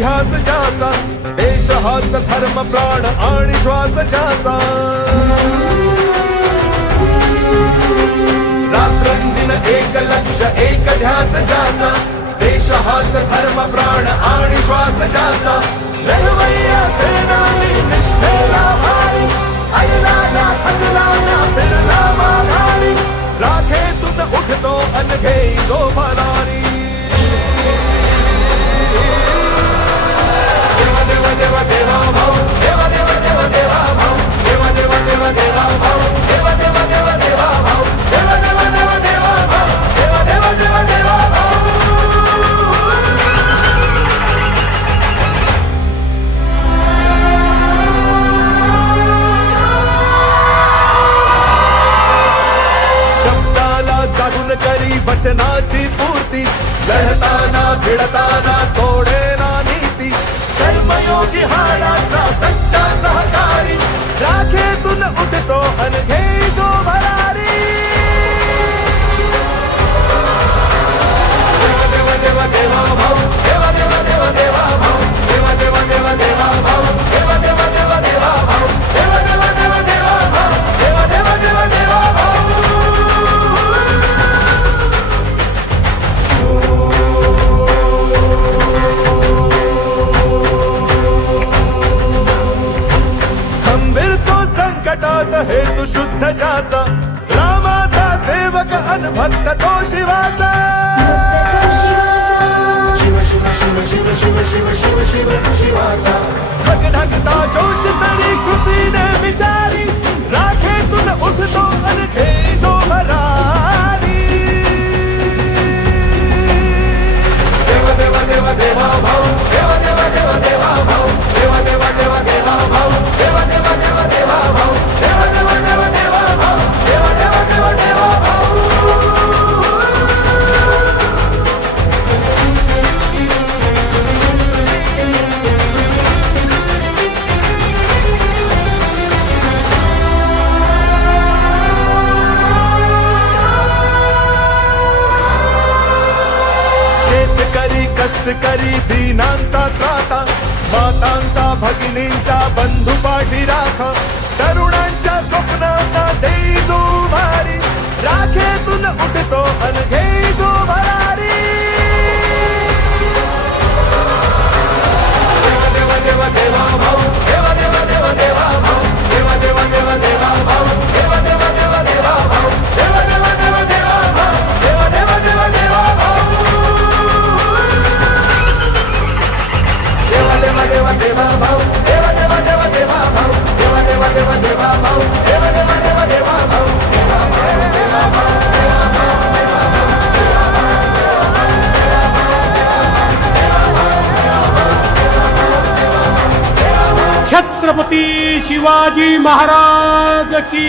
ध्यास ज्याचा, देश हाच धर्म प्राण आणि श्वास ज्याचा. रात्रंदिन एक लक्ष एक ध्यास ज्याचा, देश हाच धर्म प्राण आणि श्वास ज्याचा. लढवय्या सेनानी निष्ठेला भारी, आयला ना थकला ना फिरला माघारी. राखेतून उठतो अन घेई जो भरारी. देवा देवा देवा देवा भाऊ, देवा देवा देवा देवा भाऊ, देवा देवा देवा देवा भाऊ, देवा देवा देवा देवा भाऊ, देवा देवा देवा देवा भाऊ, देवा देवा देवा देवा भाऊ. शब्दाला जागून करी वचनाची पूर्ती, लढताना भिडताना सोडेना नीती. कर्मयोगी हाडाचा सच्चा सहकारी, राखेतून उठतो अन घेई जो भरारी. देवा देवा देवा देवा भाऊ, देवा देवा देवा देवा भाऊ, देवा देवा देवा देवा भाऊ, देवा देवा देवा देवा भाऊ, देवा देवा देवा देवा भाऊ, देवा देवा देवा देवा भाऊ. खंबीर तो संकटात हेतू शुद्ध ज्याचा, रामाचा सेवक अन भक्त तो शिवाचा. शिव शिव शिव शिव शिव शिव शिव शिव शिवाचा. धगधगता जोश तरी कृतीने विचारी, राखेतून उठतो अन घेई जो भरारी. देवा देवा देवा देवा भाऊ, देवा देवा देवा देवा भाऊ, देवा देवा देवा देवा भाऊ, देवा देवा देवा देवा भाऊ, देवा देवा देवा देवा भाऊ, देवा देवा देवा देवा भाऊ. शेतकरी कष्टकरी दीनांचा त्राता, मातांचा भगिनींचा बंधू पाठी राखा. तरुणांच्या स्वप्नांना देई जो भारी, राखेतून उठतो अन घेई जो भरारी. देवा देवा देवा देवा भाऊ, देवा देवा देवा देवा भाऊ, देवा देवा देवा देवा भाऊ, देवा देवा देवा देवा भाऊ, देवा देवा देवा देवा भाऊ, देवा देवा देवा देवा भाऊ. देवा देवा देवा देवा भाऊ, देवा देवा देवा देवा भाऊ, देवा देवा देवा देवा भाऊ, देवा देवा देवा देवा भाऊ, देवा देवा देवा भाऊ. छत्रपती शिवाजी महाराज की